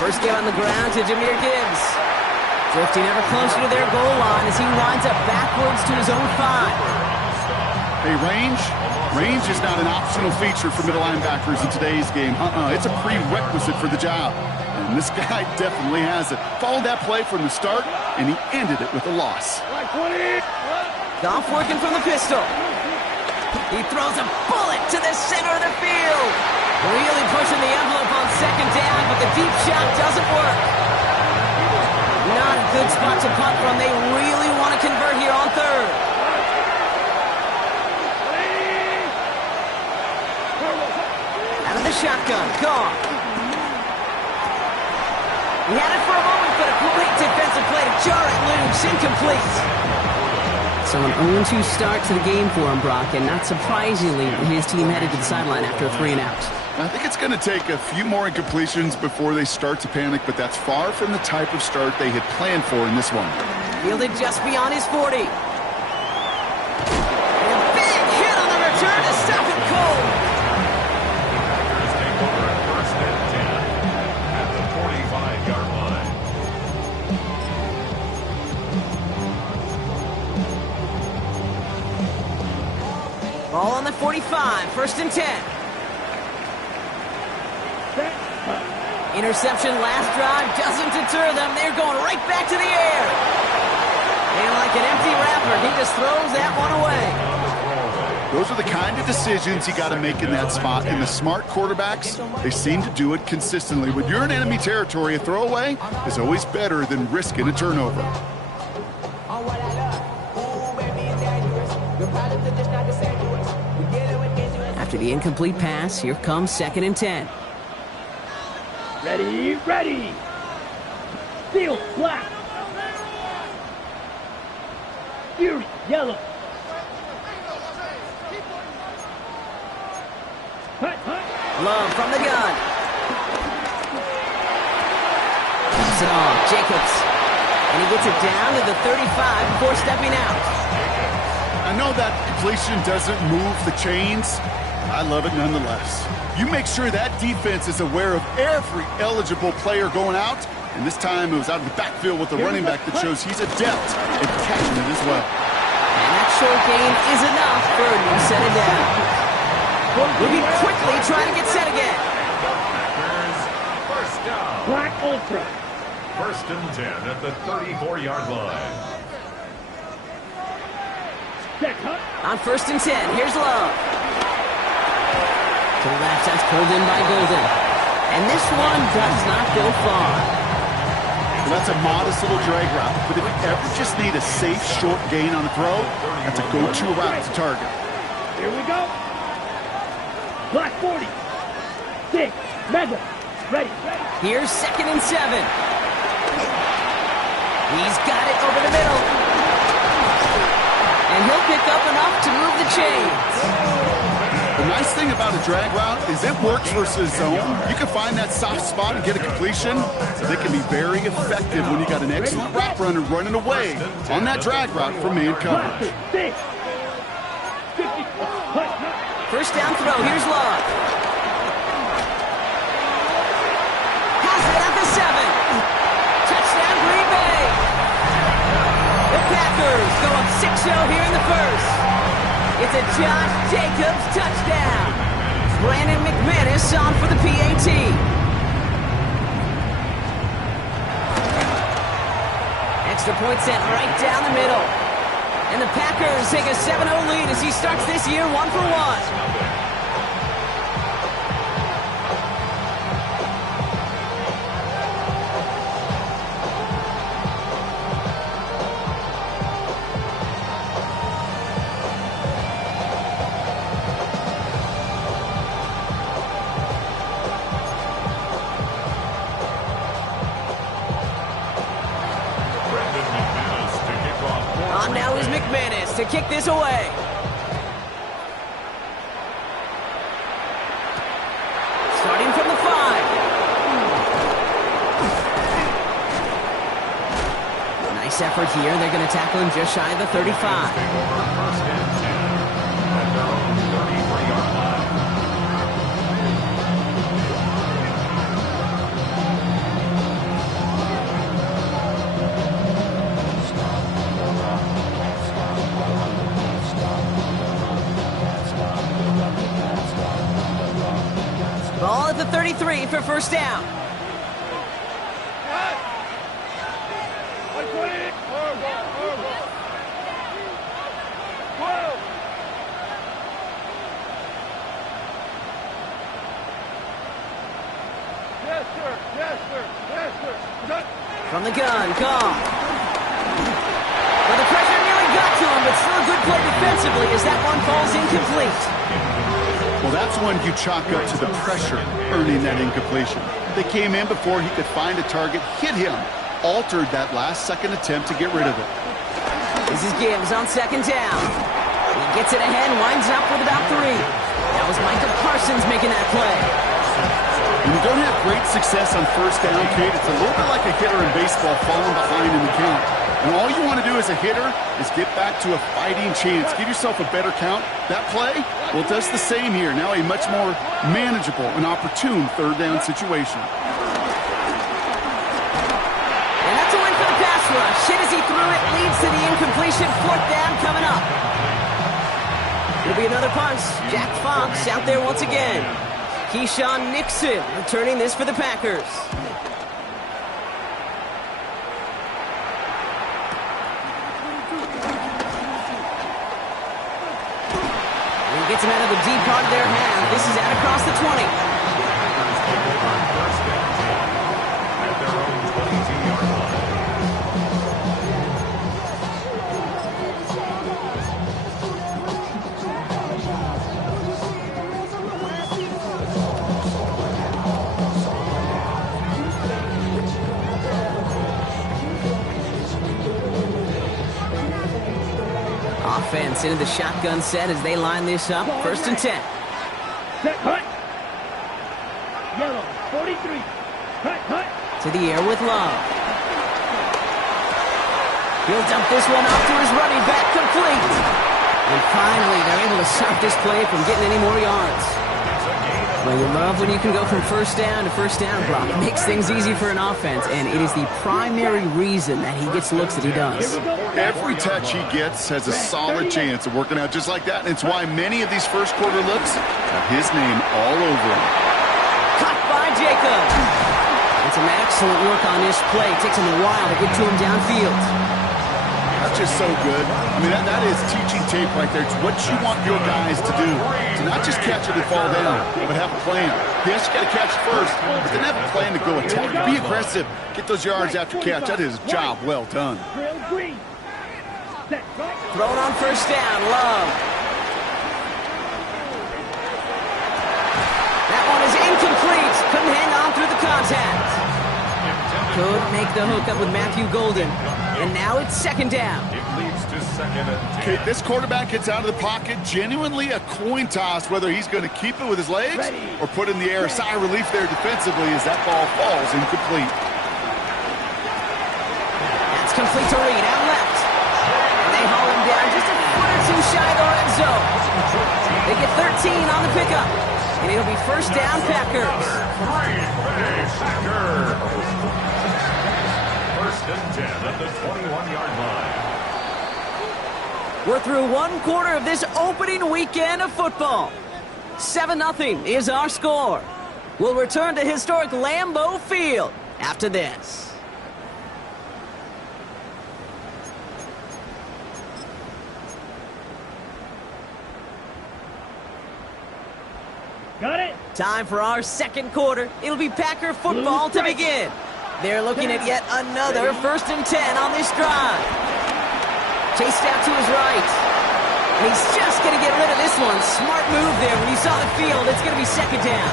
First give on the ground to Jahmyr Gibbs. Drifting ever closer to their goal line as he winds up backwards to his own 5. Hey, range is not an optional feature for middle linebackers in today's game. It's a prerequisite for the job. And this guy definitely has it. Followed that play from the start, and he ended it with a loss. Goff working from the pistol. He throws a bullet to the center of the field. Really pushing the envelope on second down, but the deep shot doesn't work. Not a good spot to punt from. They really want to convert here on third. Out of the shotgun, Goff. He had it for a moment, but a great defensive play to jar it loose. Incomplete. So an 0-2 start to the game for him, Brock, and not surprisingly, his team headed to the sideline after a 3 and out. I think it's going to take a few more incompletions before they start to panic, but that's far from the type of start they had planned for in this one. Fielded just beyond his 40. And a big hit on the return to stop it cold. Packers take over at 1st and 10 at the 45-yard line. Ball on the 45, 1st and 10. Interception last drive doesn't deter them. They're going right back to the air. And like an empty wrapper, he just throws that one away. Those are the kind of decisions you got to make in that spot. And the smart quarterbacks, they seem to do it consistently. When you're in enemy territory, a throwaway is always better than risking a turnover. After the incomplete pass, here comes 2nd and 10. Ready, ready. Field black. Fierce yellow. Love from the gun. Pass it off, Jacobs. And he gets it down to the 35 before stepping out. I know that completion doesn't move the chains. I love it nonetheless. You make sure that defense is aware of every eligible player going out, and this time it was out of the backfield with a running back that shows he's adept at catching it as well. And that short gain is enough for a new set of down. Moving quickly, trying to get set again. Packers, 1st down. Black Ultra. 1st and 10 at the 34-yard line. On 1st and 10, here's Love. To the left, that's pulled in by Golden. And this one does not go far. Well, that's a modest little drag route, but if you ever just need a safe short gain on a throw, that's a go-to route to target. Here we go. Black 40. 6. Mega. Ready. Here's 2nd and 7. He's got it over the middle. And he'll pick up enough to move the chains. The nice thing about a drag route is it works versus zone. You can find that soft spot and get a completion. They can be very effective when you got an excellent route runner running away on that drag route from man coverage. 1st down throw, here's Love. Has it at the 7. Touchdown Green Bay. The Packers go up 6-0 here in the 1st. It's a Josh Jacobs touchdown. Brandon McManus on for the PAT. Extra point sent right down the middle. And the Packers take a 7-0 lead as he starts this year 1-for-1. Now is McManus to kick this away. Starting from the 5. Nice effort here. They're going to tackle him just shy of the 35. 1st and 10 at their own 33-yard line. 3 for first down. From the gun, Goff. Well, the pressure nearly got to him, but still a good play defensively as that one falls incomplete. Well, that's one you chalk up to the pressure earning that incompletion. They came in before he could find a target, hit him, altered that last-second attempt to get rid of it. This is Gibbs on second down. He gets it ahead and winds up with about 3. That was Michael Parsons making that play. When you don't have great success on first down, Kate, it's a little bit like a hitter in baseball falling behind in the count. And all you want to do as a hitter is get back to a fighting chance. Give yourself a better count. That play, well, it does the same here. Now a much more manageable and opportune third down situation. And that's a win for the pass rush. Hit as he threw it, leads to the incompletion. Fourth down coming up. It'll be another punt. Jack Fox out there once again. Keyshawn Nixon returning this for the Packers. He gets him out of the deep part of their half. This is out across the 20. At their own 22-yard line. Offense into the shotgun set as they line this up. First and 10. Set, hut. Yellow, 43. Hut. To the air with Love. He'll dump this one off to his running back, complete. And finally, they're able to stop this play from getting any more yards. Well, you love when you can go from first down to first down, Brock. It makes things easy for an offense, and it is the primary reason that he gets looks that he does. Every touch he gets has a solid chance of working out just like that, and it's why many of these first quarter looks have his name all over them. Caught by Jacob. And some excellent work on this play. Takes him a while to get to him downfield. That's just so good. I mean, that is teaching tape right there. It's what you want your guys to do. To not just catch it and fall down, but have a plan. Yes, you got to catch first, but then have a plan to go attack. Be aggressive. Get those yards after catch. That is a job well done. Thrown on first down, Love. That one is incomplete. Couldn't hang on through the contact. Could make the hook up with Matthew Golden. And now it's second down. It leads to second and 10. Okay, this quarterback gets out of the pocket. Genuinely a coin toss whether he's going to keep it with his legs or put it in the air. A sigh of relief there defensively as that ball falls incomplete. That's complete to Reed out left. And they haul him down just a foot or two shy of the red zone. They get 13 on the pickup. And it'll be first down Packers. First and 10 at the 21-yard line. We're through one quarter of this opening weekend of football. 7-0 is our score. We'll return to historic Lambeau Field after this. Got it? Time for our second quarter. It'll be Packer football to begin. They're looking at yet another first and 10 on this drive. Chased out to his right. And he's just going to get rid of this one. Smart move there. When you saw the field, it's going to be second down.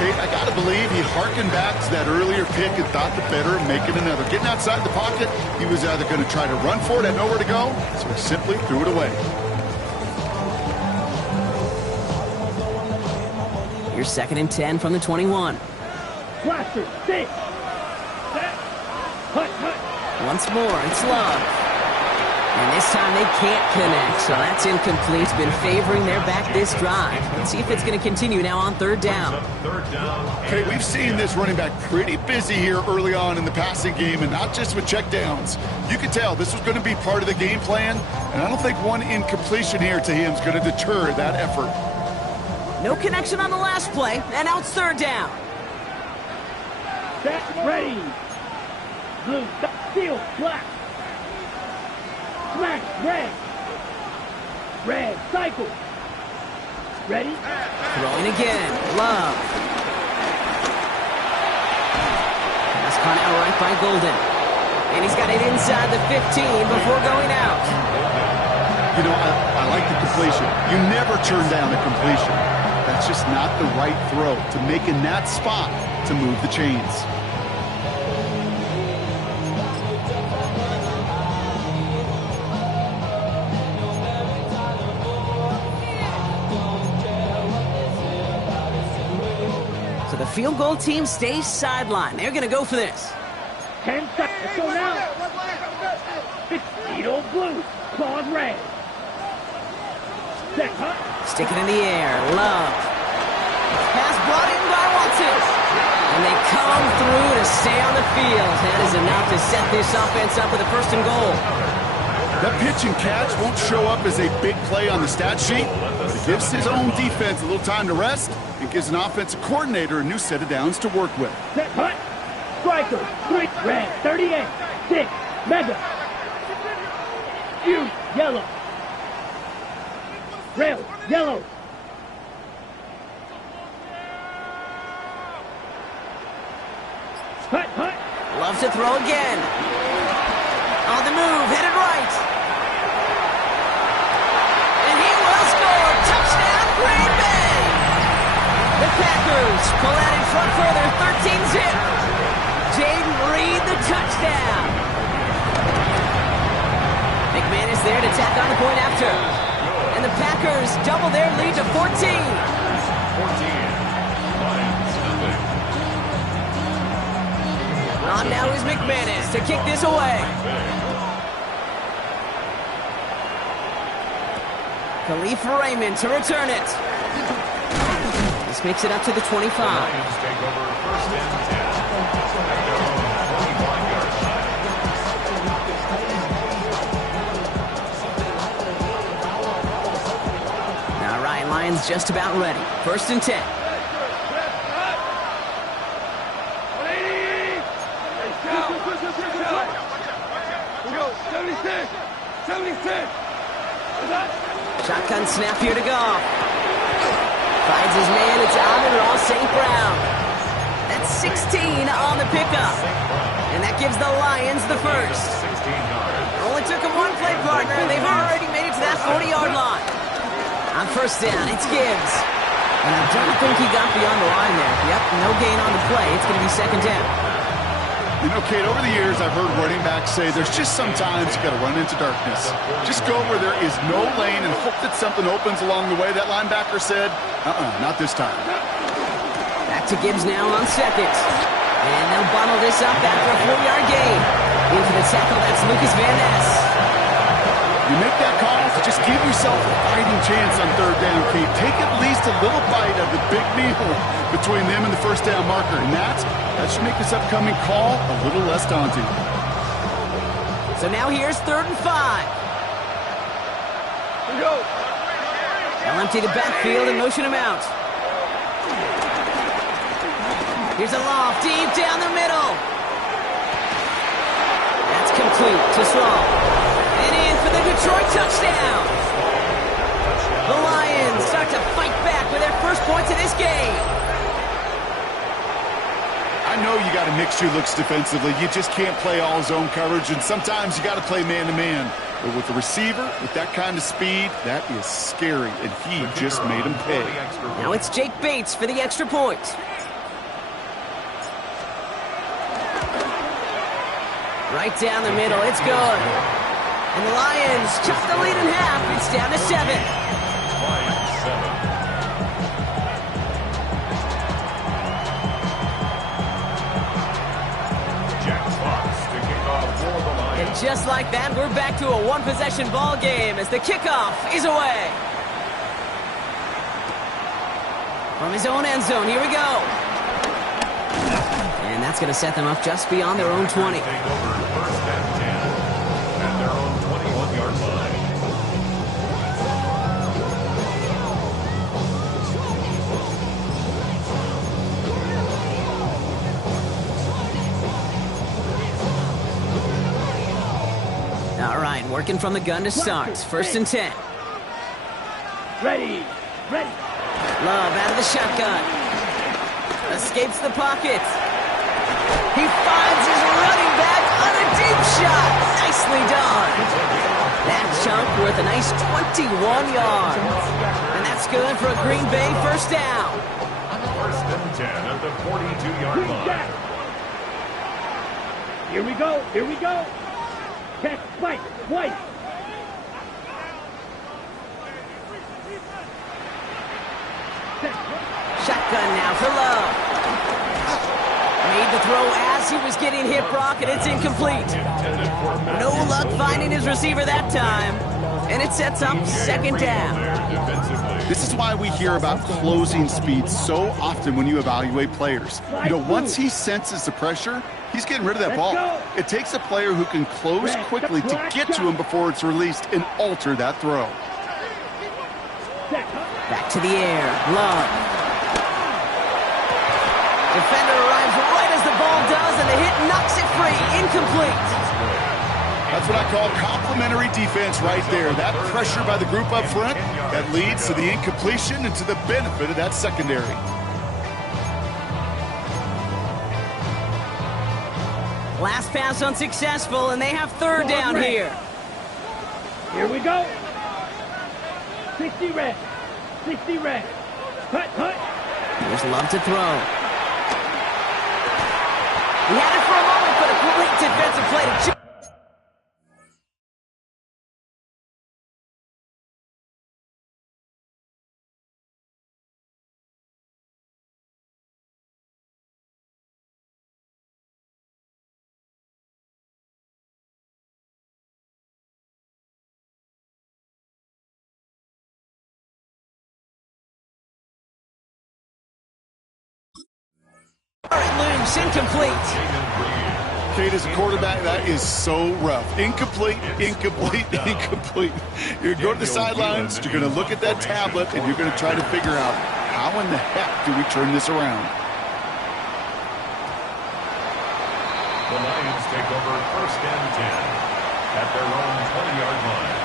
Kate, I got to believe he harkened back to that earlier pick and thought the better of making another. Getting outside the pocket, he was either going to try to run for it, had nowhere to go, so he simply threw it away. Here's second and 10 from the 21. Blaster, sit. Set. Hut. Once more, it's Love. And this time they can't connect, so that's incomplete. It's been favoring their back this drive. Let's see if it's going to continue now on third down. Okay, we've seen this running back pretty busy here early on in the passing game, and not just with checkdowns. You can tell this was going to be part of the game plan, and I don't think one incompletion here to him is going to deter that effort. No connection on the last play, and now it's third down. Set, ready. Blue, steel, black. Smash, red. Red, cycle. Ready? Throwing again. Love. Pass caught outright by Golden. And he's got it inside the 15 before going out. You know, I like the completion. You never turn down a completion. That's just not the right throw to make in that spot to move the chains. So the field goal team stays sidelined. They're going to go for this. 10 seconds. Let's go now. It's Edo blue. Claws red. Set, hut. Stick it in the air. Love. Pass brought in by Watson. And they come through to stay on the field. That is enough to set this offense up with a first and goal. That pitch and catch won't show up as a big play on the stat sheet, but it gives his own defense a little time to rest and gives an offensive coordinator a new set of downs to work with. Set, hut. Striker, 3, red, 38, 6, mega. U, yellow. Rail, yellow. Hut, hut. Love to throw again. On the move, headed right. And he will score. Touchdown, Green Bay. The Packers pull out in front further, 13-zip. Jaden Reed, the touchdown. McManus there to tack on the point after. And the Packers double their lead to 14. 14. Lions, nothing. On now is McManus to kick this away. Khalif Raymond to return it. This makes it up to the 25. Lions take over first and 10 at their own 25-yard line. All right, Lions just about ready. First and 10. Shotgun snap here to Goff. Finds his man, it's Amon-Ra St. Brown. That's 16 on the pickup. And that gives the Lions the first. 16 yards. Only took him one play, partner, and they've already made it to that 40-yard line. On first down, it's Gibbs. And I don't think he got beyond the line there. Yep, no gain on the play. It's going to be second down. You know, Kate, over the years, I've heard running backs say there's just sometimes you got to run into darkness. Just go where there is no lane and hope that something opens along the way. That linebacker said, not this time. Back to Gibbs now on second. And they'll bottle this up after a 4-yard gain. Into the tackle, that's Lucas Van Ness. You make that call to just give yourself a fighting chance on third down, Kate. Take at least a little bite of the big meal between them and the first down marker. And that should make this upcoming call a little less daunting. So now here's third and 5. They'll empty the backfield and motion him out. Here's a loft deep down the middle. That's complete to Sloan. And in for the Detroit touchdown. The Lions start to fight back with their first points of this game. I know you got to mix your looks defensively. You just can't play all zone coverage, and sometimes you got to play man-to-man. But with the receiver, with that kind of speed, that is scary, and he just made him pay. Now it's Jake Bates for the extra point. Right down the middle, it's good. And the Lions chop the lead in half. It's down to 7. Lions 7. Jack Fox to kick off for the Lions. And just like that, we're back to a one-possession ball game as the kickoff is away. From his own end zone, here we go. And that's going to set them up just beyond their own 20. Take over first and 10 at their own 21-yard line. Working from the gun to start. First and 10. Ready. Love out of the shotgun. Escapes the pocket. He finds his running back on a deep shot. Nicely done. That chunk worth a nice 21 yards. And that's good for a Green Bay first down. First and 10 at the 42-yard line. Here we go. Catch, spike, twice. Shotgun now for Love. Made the throw as he was getting hit, Brock, and it's incomplete. No luck finding his receiver that time. And it sets up second down. This is why we hear about closing speed so often when you evaluate players. You know, once he senses the pressure, he's getting rid of that ball. It takes a player who can close quickly to get to him before it's released and alter that throw. Back to the air. Love. Defender arrives right as the ball does, and the hit knocks it free. Incomplete. That's what I call complimentary defense right there. That pressure by the group up front, that leads to the incompletion and to the benefit of that secondary. Last pass unsuccessful, and they have third down here. Here we go. 60 red. Cut. Here's Love to throw. He had it for a moment, but a great defensive play to loose, incomplete. Kate, as a quarterback, that is so rough. Incomplete. You're going to go to the sidelines, you're going to look at that tablet, and you're going to try to figure out how in the heck do we turn this around. The Lions take over first and 10 at their own 20-yard line.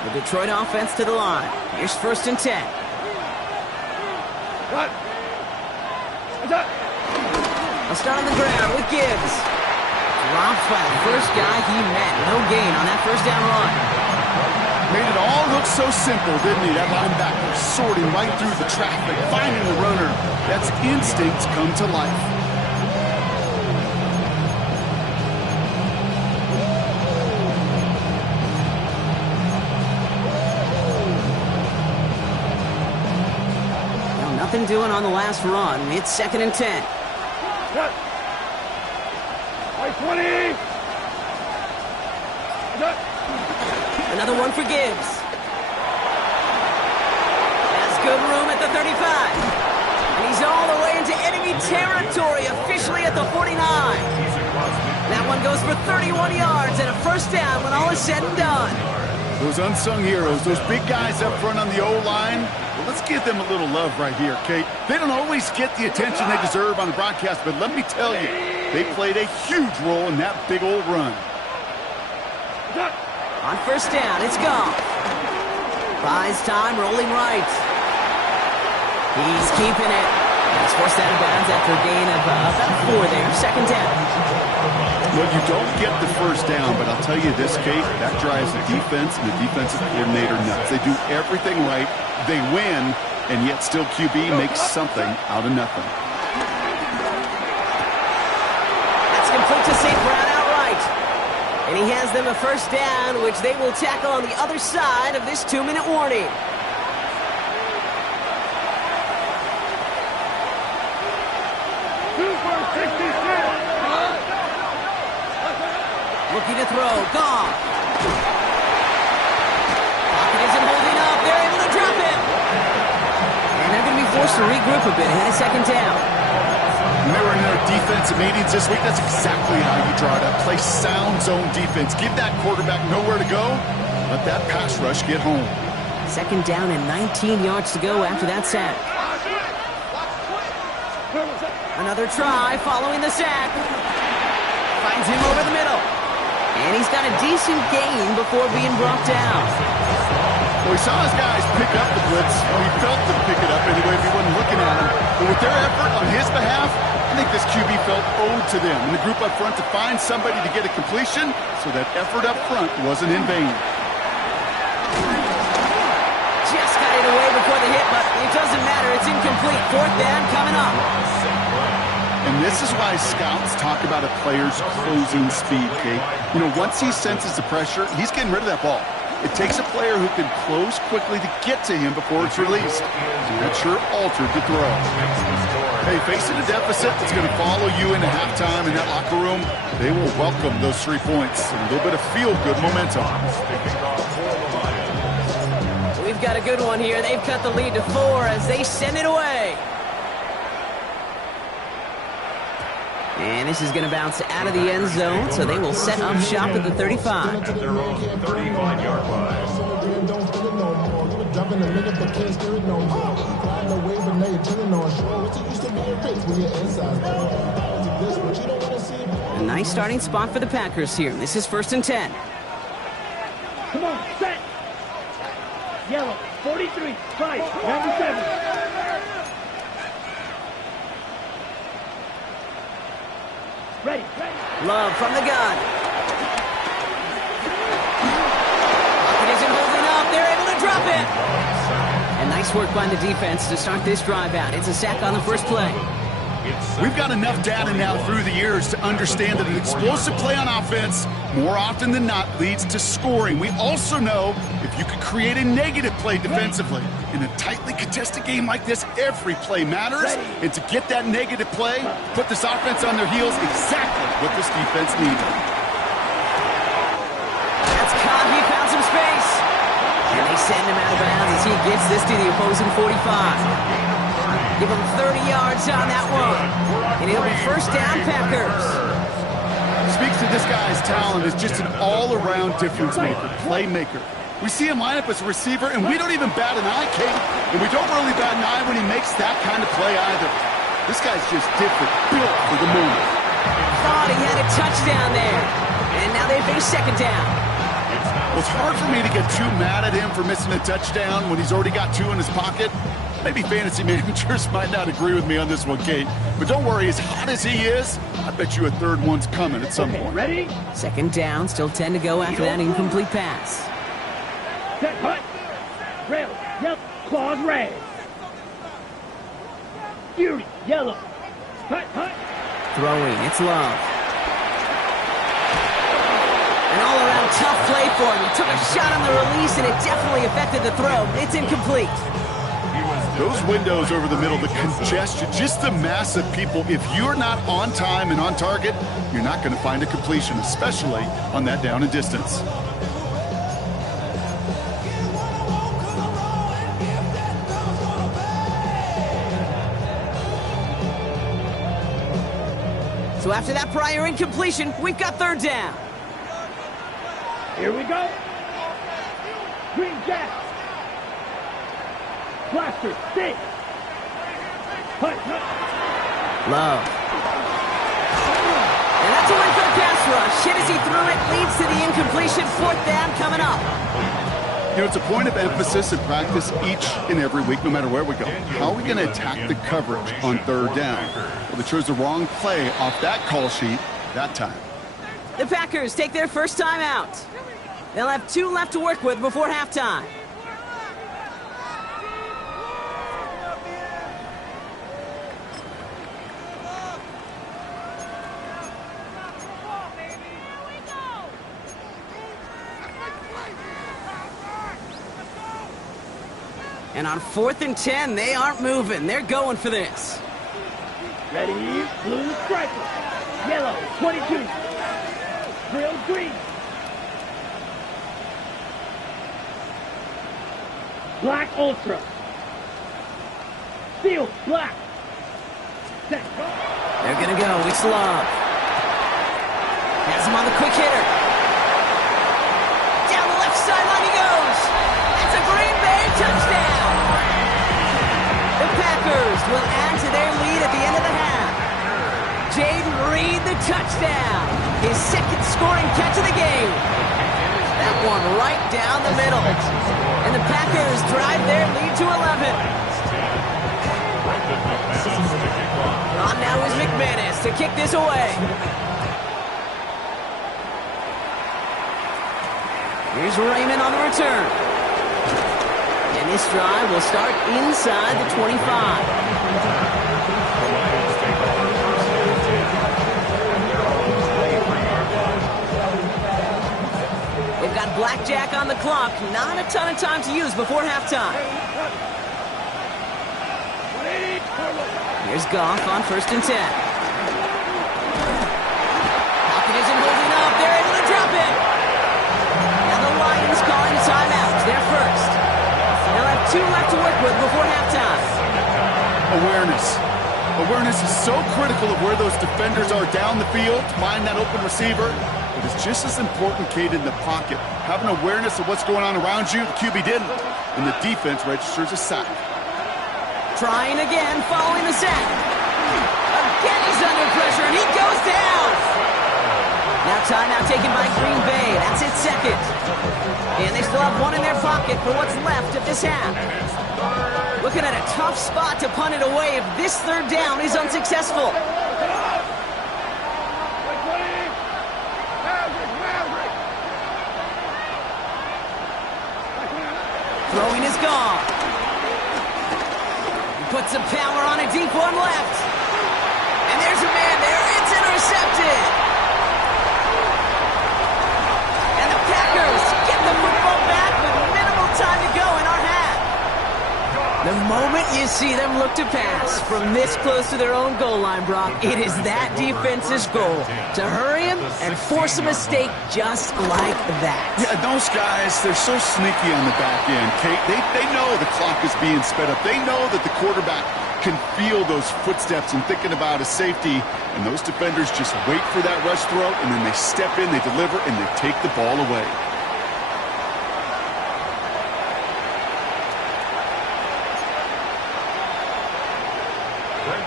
The Detroit offense to the line. Here's first and 10. A start on the ground with Gibbs. Dropped by the first guy he met. No gain on that first down run. Made it all look so simple, didn't he? That linebacker sorting right through the traffic, finding the runner. That's instinct come to life. Nothing doing on the last run. It's second and 10. Cut. 20. Cut. Another one for Gibbs. Has good room at the 35. And he's all the way into enemy territory, officially at the 49. That one goes for 31 yards and a first down when all is said and done. Those unsung heroes, those big guys up front on the O-line, well, let's give them a little love right here, Kate. They don't always get the attention they deserve on the broadcast, but let me tell you, they played a huge role in that big old run. On first down, it's gone. Buys time, rolling right. He's keeping it. He's forced out of bounds after a gain of about 4 there. Second down. Well, you don't get the first down, but I'll tell you this, Kate, that drives the defense and the defensive coordinator nuts. They do everything right, they win, and yet still QB makes something out of nothing. That's complete to St. Brown outright. And he has them a first down, which they will tackle on the other side of this 2-minute warning. Looking to throw. Gone. Pocket isn't holding up. They're able to drop him. And they're going to be forced to regroup a bit ahead of second down. Remember in their defensive meetings this week, that's exactly how you draw it up. Play sound zone defense. Give that quarterback nowhere to go. Let that pass rush get home. Second down and 19 yards to go after that sack. Another try following the sack. Finds him over the middle. And he's got a decent gain before being brought down. Well, he saw his guys pick up the blitz. Well, he felt them pick it up anyway if he wasn't looking at him. But with their effort on his behalf, I think this QB felt owed to them and the group up front to find somebody to get a completion, so that effort up front wasn't in vain. Just got it away before the hit, but it doesn't matter. It's incomplete. Fourth down coming up. And this is why scouts talk about a player's closing speed, Kate. You know, once he senses the pressure, he's getting rid of that ball. It takes a player who can close quickly to get to him before it's released. And that sure altered the throw. Hey, facing a deficit that's going to follow you into halftime in that locker room, they will welcome those 3 points and a little bit of feel-good momentum. We've got a good one here. They've cut the lead to 4 as they send it away. And this is going to bounce out of the end zone, so they will set up shop at the 35. At their own 35-yard line. A nice starting spot for the Packers here. This is 1st and 10. Come on, set. Yellow, 43, 5, 97. Ready. Love from the gun. It isn't holding up. They're able to drop it. And nice work by the defense to start this drive out. It's a sack on the first play. We've got enough data now through the years to understand that an explosive play on offense, more often than not, leads to scoring. We also know if you could create a negative play defensively. In a tightly contested game like this, every play matters. And to get that negative play, put this offense on their heels, exactly what this defense needed. That's caught. He found some space. And they send him out of bounds as he gets this to the opposing 45. Give him 30 yards on that one. And it'll be first down, Packers. Speaks to this guy's talent as just an all-around difference maker, playmaker. We see him line up as a receiver, and we don't even bat an eye, Kate. And we don't really bat an eye when he makes that kind of play either. This guy's just different, built for the moment. Thought he had a touchdown there. And now they face second down. Well, it's hard for me to get too mad at him for missing a touchdown when he's already got 2 in his pocket. Maybe fantasy managers might not agree with me on this one, Kate. But don't worry, as hot as he is, I bet you a third one's coming at some point. Ready? Second down, still 10 to go after that incomplete pass. Set, hut. Rail, yellow, claws red. Fury, yellow. Hut. Throwing, it's Love. An all-around tough play for him. He took a shot on the release, and it definitely affected the throw. It's incomplete. Those windows over the middle, the congestion, just the mass of people. If you're not on time and on target, you're not going to find a completion, especially on that down and distance. So after that prior incompletion, we've got third down. Here we go. Green Jack. Blaster, stay. Hut. Love. And that's a win for the pass rush. Hit as he threw it, leads to the incompletion. Fourth down coming up. You know, it's a point of emphasis in practice each and every week, no matter where we go. How are we going to attack the coverage on third down? Well, they chose the wrong play off that call sheet that time. The Packers take their first time out. They'll have 2 left to work with before halftime. And on 4th and 10, they aren't moving. They're going for this. Ready, blue striker. Yellow, 22. Drill green. Black ultra. Steel black. Set, go. They're going to go. It's Love. Has him on the quick hitter. Down the left sideline he goes. It's a Green Bay touchdown. The Packers will add to their lead at the end of the half. Jayden Reed, the touchdown. His second scoring catch of the game. That one right down the middle. And the Packers drive their lead to 11. On now is McManus to kick this away. Here's Raymond on the return. And this drive will start inside the 25. They've got blackjack on the clock. Not a ton of time to use before halftime. Here's Goff on 1st and 10. Pocket isn't holding up. They're able to drop it. Now the Lions calling a timeout. They're first. They'll have 2 left to work with before halftime. Awareness is so critical of where those defenders are down the field to find that open receiver. But it's just as important, Kate, in the pocket. Having awareness of what's going on around you, the QB didn't. And the defense registers a sack. Trying again, following the sack. Again, he's under pressure, and he goes down. Now timeout taken by Green Bay. That's its second. And they still have one in their pocket for what's left of this half. Looking at a tough spot to punt it away if this 3rd down is unsuccessful. Throwing is gone. He puts some power on a deep one left. And there's a man there. It's intercepted. And the Packers get the football back with minimal time to go in our half. The moment you see them look to pass from this close to their own goal line, Brock, it is that defense's goal to hurry him and force a mistake just like that. Yeah, those guys, they're so sneaky on the back end, Kate. They know the clock is being sped up. They know that the quarterback can feel those footsteps and thinking about his safety. And those defenders just wait for that rush throw, and then they step in, they deliver, and they take the ball away.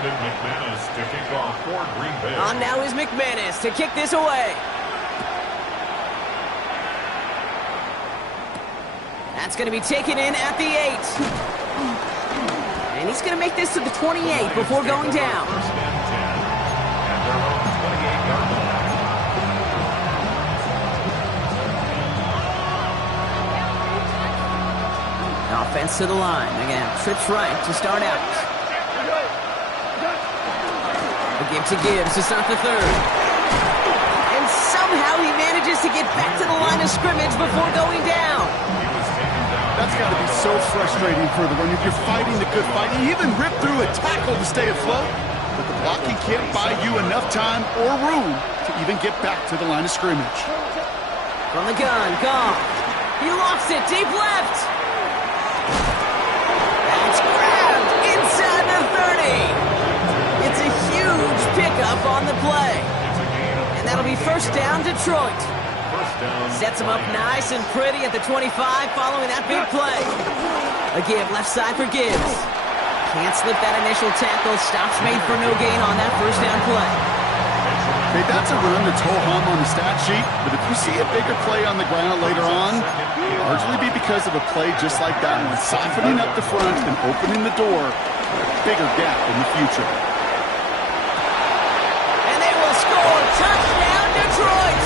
McManus to kick off for Green Bay. On now is McManus to kick this away. That's going to be taken in at the 8. And he's going to make this to the 28 before going down. First and 10 at their own 28-yard line. Offense to the line. Again, trips right to start out. A give to Gibbs to start the 3rd. And somehow he manages to get back to the line of scrimmage before going down. That's got to be so frustrating for the run. If you're fighting the good fight, you even rip through a tackle to stay afloat. But the blocking can't buy you enough time or room to even get back to the line of scrimmage. From the gun, Goff. He lofts it deep left. That's grabbed inside the 30. It's a huge pickup on the play. And that'll be first down, Detroit. Sets him up nice and pretty at the 25 following that big play. A give left side for Gibbs. Can't slip that initial tackle. Stops made for no gain on that first down play. Hey, that's a run that's ho-hum on the stat sheet, but if you see a bigger play on the ground later on, it'll largely be because of a play just like that one, softening up the front and opening the door for a bigger gap in the future. Touchdown, Detroit!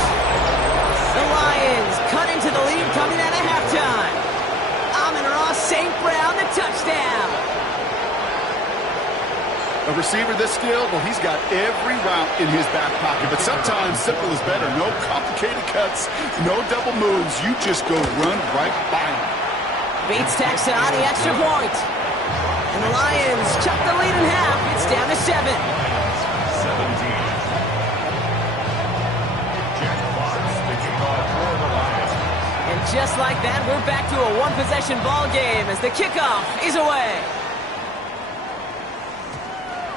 The Lions cut into the lead coming out of halftime. Amon-Ra St. Brown, the touchdown. A receiver this skilled, well, he's got every route in his back pocket, but sometimes simple is better. No complicated cuts, no double moves. You just go run right by him. Bates tacks on the extra point. And the Lions chuck the lead in half. It's down to 7. 17. And just like that, we're back to a one-possession ball game as the kickoff is away.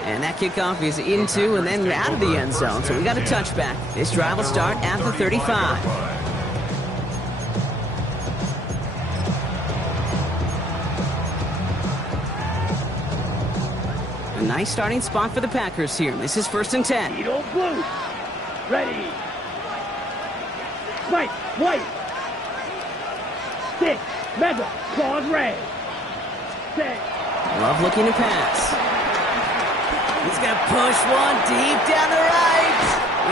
And that kickoff is into and then out of the end zone, so we got a touchback. This drive will start at the 35. A nice starting spot for the Packers here. This is 1st and 10. Tito Blue. Ready. Spike. White. Stick. Mega. Claws red. Set. Love looking to pass. He's going to push one deep down the right.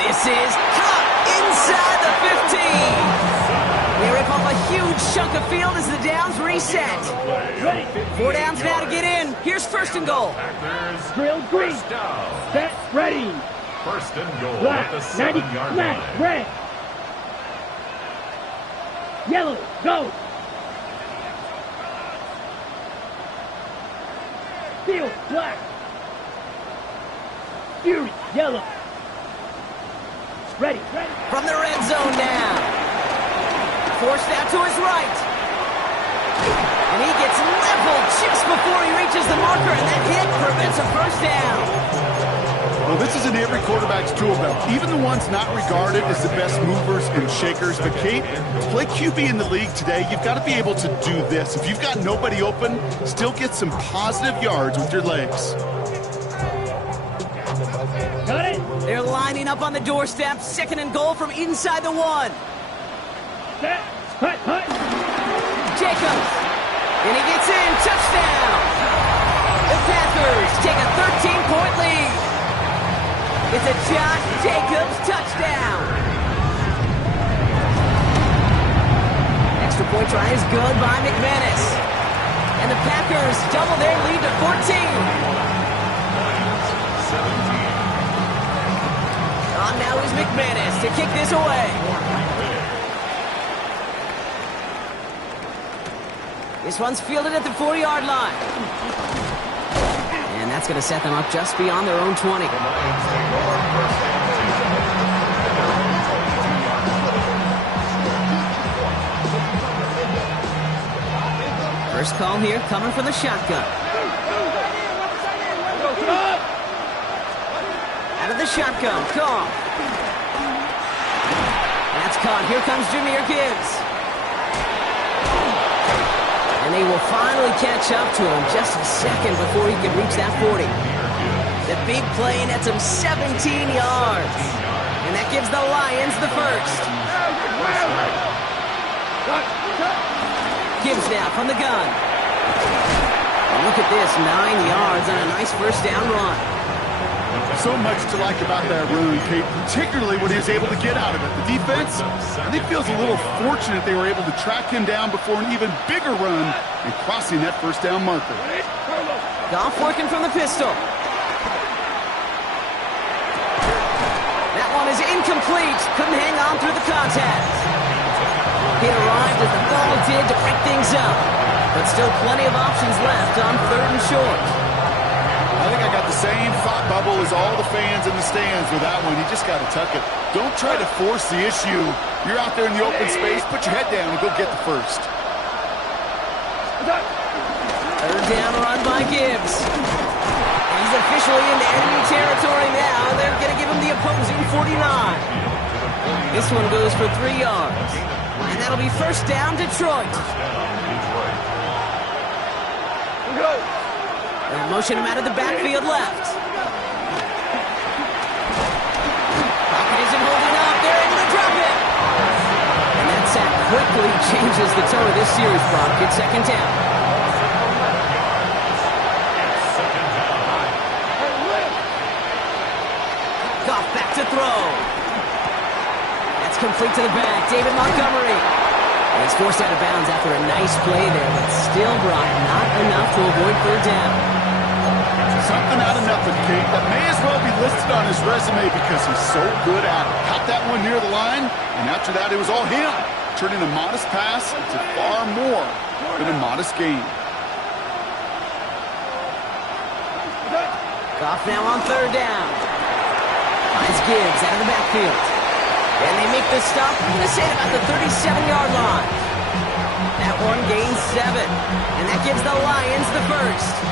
This is caught inside the 15. They rip off a huge chunk of field as the downs reset. Ready. 4 downs now to get in. Here's 1st and goal. Packers. Drill green. First down. Set. Ready. 1st and goal Black. at the 90. 7-yard Black. line. Red. Yellow. Go. Steel. Black. Fury. Yellow. Ready. Ready. From the red zone now. Forced out to his right. And he gets leveled just before he reaches the marker, and that hit prevents a 1st down. Well, this is in every quarterback's tool belt, even the ones not regarded as the best movers and shakers. But, Kate, to play QB in the league today, you've got to be able to do this. If you've got nobody open, still get some positive yards with your legs. Got it. They're lining up on the doorstep. 2nd and goal from inside the 1. Set. Hut. Hut. Jacobs. And he gets in. Touchdown. The Packers take a 13-point lead. It's a Josh Jacobs touchdown. Extra point try is good by McManus. And the Packers double their lead to 14. On now is McManus to kick this away. This one's fielded at the 40-yard line. And that's going to set them up just beyond their own 20. First call here coming from the shotgun. Out of the shotgun, call. That's caught. Here comes Jahmyr Gibbs. And they will finally catch up to him just a second before he can reach that 40. The big play nets him 17 yards. And that gives the Lions the 1st. Gibbs now from the gun. And look at this, 9 yards on a nice 1st down run. So much to like about that run, Kate, particularly what he was able to get out of it. The defense, I think, feels a little fortunate they were able to track him down before an even bigger run and crossing that 1st down marker. Goff working from the pistol. That one is incomplete. Couldn't hang on through the contact. He arrived as the ball did to break things up. But still plenty of options left on 3rd and short. I think I got the same thought bubble as all the fans in the stands with that one. You just got to tuck it. Don't try to force the issue. You're out there in the open space. Put your head down and go get the 1st. 3rd down run by Gibbs. He's officially into enemy territory now. They're going to give him the opposing 49. This one goes for 3 yards. And that'll be 1st down, Detroit. They'll motion him out of the backfield left. Pocket isn't holding up. They're able to drop it. And that sack quickly changes the tone of this series, Brock. It's 2nd down. Goff back to throw. That's complete to the back. David Montgomery. And he's forced out of bounds after a nice play there, but still, Brock, not enough to avoid 3rd down. Something out of nothing, Kate. That may as well be listed on his resume because he's so good at it. Caught that one near the line, and after that, it was all him. Turning a modest pass into far more than a modest gain. Goff now on 3rd down. Finds Gibbs out of the backfield. And they make the stop, I'm going to say about the 37-yard line. That one gains 7. And that gives the Lions the 1st.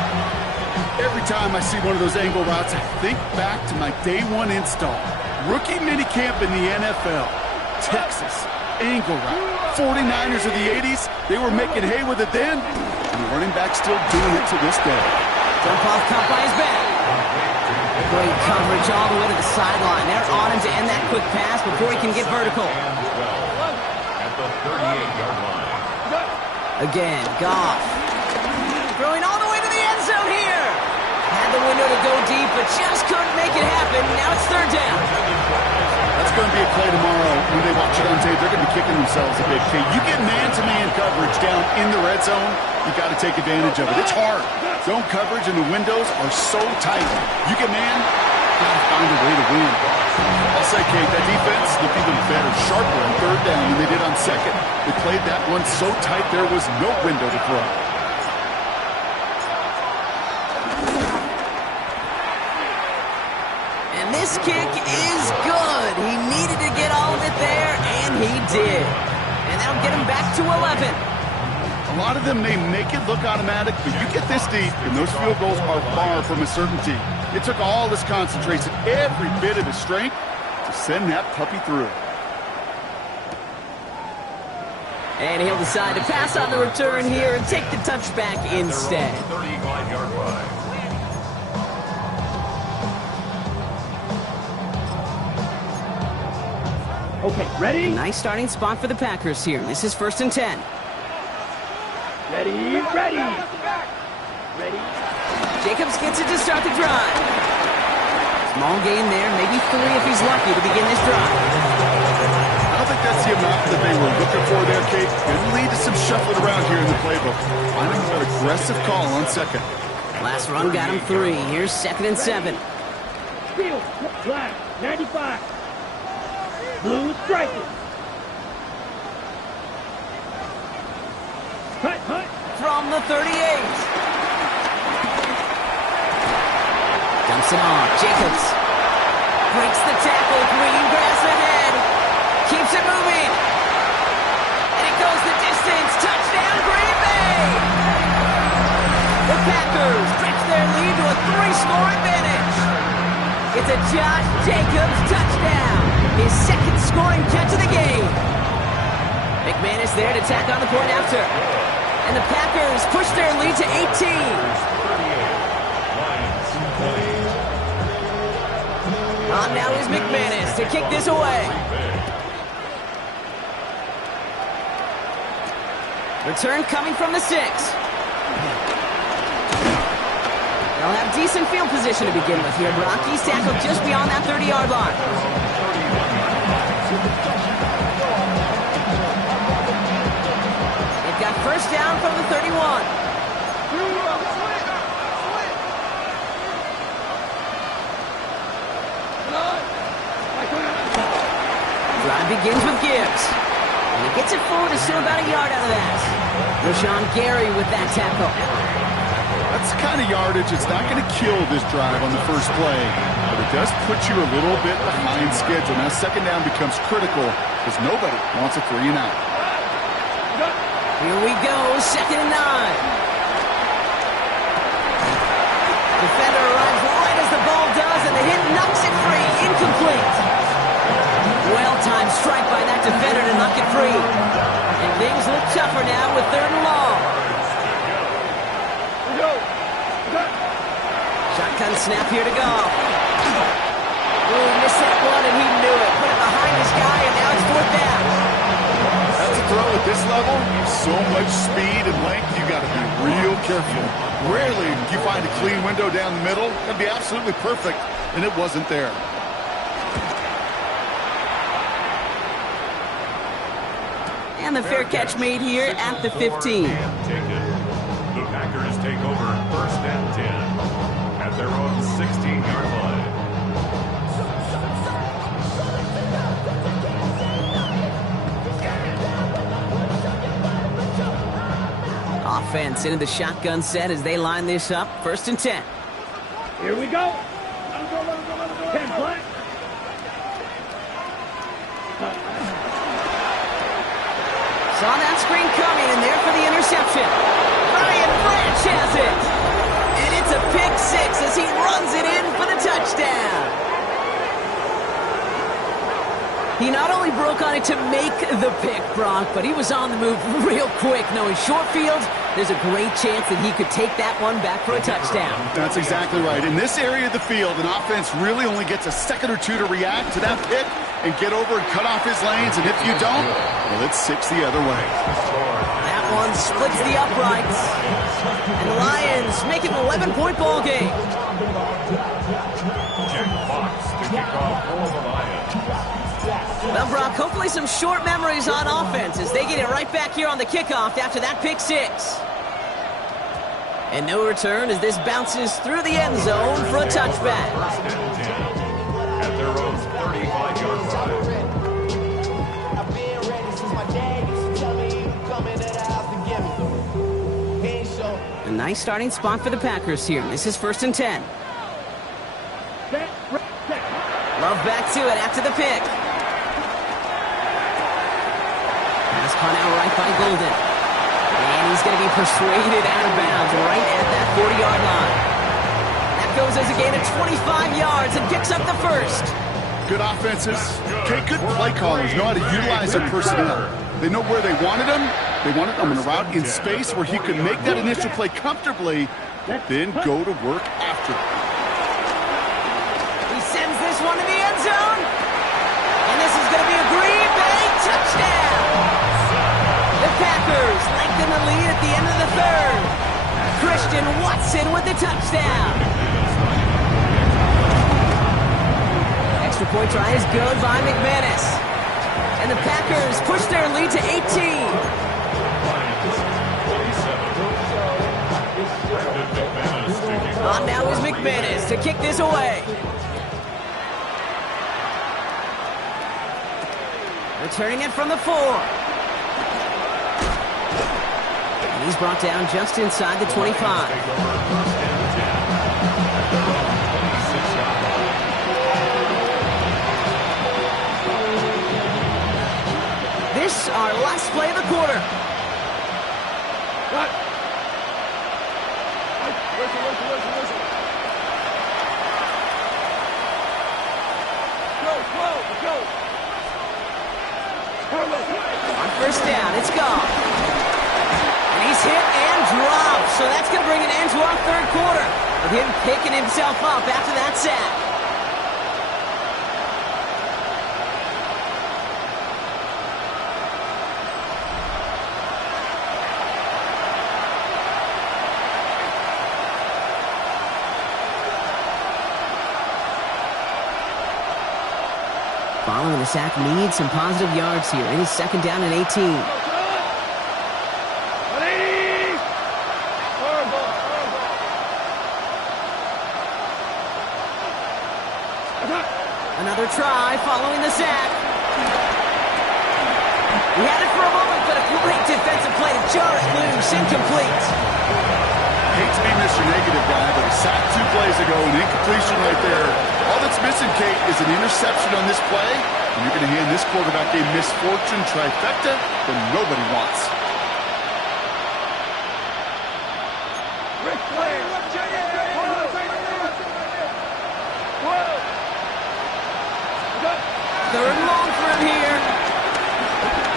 Every time I see one of those angle routes, I think back to my day 1 install. Rookie minicamp in the NFL. Texas, angle route. 49ers of the 80s, they were making hay with it then. And the running back still doing it to this day. Jump off caught by his back. Great coverage all the way to the sideline. They're on him to end that quick pass before he can get vertical. At the 38-yard line. Again, Goff. Throwing all the way to the end zone here. Had the window to go deep, but just couldn't make it happen. Now it's third down. That's going to be a play tomorrow. When they watch it on tape, they're going to be kicking themselves a bit. Okay, you get man-to-man coverage down in the red zone, you got to take advantage of it. It's hard. Zone coverage and the windows are so tight. You get man, got to find a way to win. I'll say, Kate, that defense looked even better, sharper on third down than they did on second. They played that one so tight there was no window to throw. And this kick is good. He needed to get all of it there, and he did. And that'll get him back to 11. A lot of them may make it look automatic, but you get this deep, and those field goals are far from a certainty. It took all his concentration, every bit of his strength, to send that puppy through. And he'll decide to pass on the return here and take the touchback instead. 35-yard line. Okay, ready? Nice starting spot for the Packers here. This is 1st and 10. Ready, ready. Ready. Jacobs gets it to start the drive. Small gain there, maybe 3 if he's lucky to begin this drive. I don't think that's the amount that they were looking for there, Kate. It'll lead to some shuffling around here in the playbook. Finding an aggressive call on second. Last run got him 3. Here's 2nd and 7. Field, black, 95. Blue striking. Hut, hut. From the 38. Dumps it off. Jacobs breaks the tackle. Green grass ahead. Keeps it moving. And it goes the distance. Touchdown, Green Bay! The Packers stretch their lead to a 3-score advantage. It's a Josh Jacobs touchdown. His 2nd scoring catch of the game. McManus there to tack on the point after. And the Packers push their lead to 18. On now is McManus to kick this away. Return coming from the 6. They'll have decent field position to begin with here. Brock, he's tackled just beyond that 30-yard line. They've got first down from the 31. Drive begins with Gibbs. And he gets it forward to still about a yard out of that. Rashawn Gary with that tackle. That's the kind of yardage it's not going to kill this drive on the first play, but it does put you a little bit behind schedule. Now second down becomes critical because nobody wants a 3 and out. Here we go, 2nd and 9. Defender arrives right as the ball does, and the hit knocks it free. Incomplete. Well-timed strike by that defender to knock it free. And things look tougher now with 3rd and long. Shotgun snap here to go. Ooh, missed that one, and he knew it. Put it behind his guy, and now it's 4th down. That's a throw at this level. So much speed and length, you got to be real careful. Rarely do you find a clean window down the middle. That'd be absolutely perfect, and it wasn't there. And the fair catch made here at the 15. The Packers take over 1st and 10 at their own 16-yard line. Offense into the shotgun set as they line this up. 1st and 10. Here we go. 10 black. Saw that screen coming, and there for the interception. Brian Branch has it. And it's a pick 6 as he runs it in for the touchdown. He not only broke on it to make the pick, Brock, but he was on the move real quick, knowing short field there's a great chance that he could take that one back for a touchdown. That's exactly right. In this area of the field, an offense really only gets a second or two to react to that pick and get over and cut off his lanes. And if you don't, well, it's 6 the other way. That one splits the uprights. And the Lions make it an 11-point ball game. Jake Fox to kick off for the Lions. Well, Brock, hopefully some short memories on offense as they get it right back here on the kickoff after that pick six. And no return as this bounces through the end zone for a touchback. First and 10 at their own 35-yard line. I've been ready since my dad used to tell me he would come into the house to get me. He ain't show. A nice starting spot for the Packers here. This is 1st and 10. Love back to it after the pick. Pass caught out right by Golden. And he's going to be persuaded out of bounds right at that 40-yard line. That goes as a gain of 25 yards and picks up the first. Good offenses. Okay, good play callers know how to utilize their personnel. They know where they wanted them. They wanted them in a route in space where he could make that initial play comfortably, then go to work after it. He sends this one to the end zone. And this is going to be a Green Bay touchdown. The Packers lengthen the lead at the end of the third. Christian Watson with the touchdown. Extra point try is good by McManus. And the Packers push their lead to 18. On now is McManus to kick this away. Returning it from the 4. And he's brought down just inside the 25. This our last play of the quarter. On first down, it's gone. And he's hit and dropped. So that's going to bring an end to our third quarter with him picking himself up after that sack. Following the sack needs some positive yards here. It is 2nd down and 18. Another try following the sack. He had it for a moment, but a great defensive play to jar it loose. Incomplete. Hate to be Mr. Negative guy, but a sack 2 plays ago, an incompletion right there. All that's missing, Kate, is an interception on this play, and you're going to hand this quarterback a misfortune trifecta that nobody wants. Third and long for him here.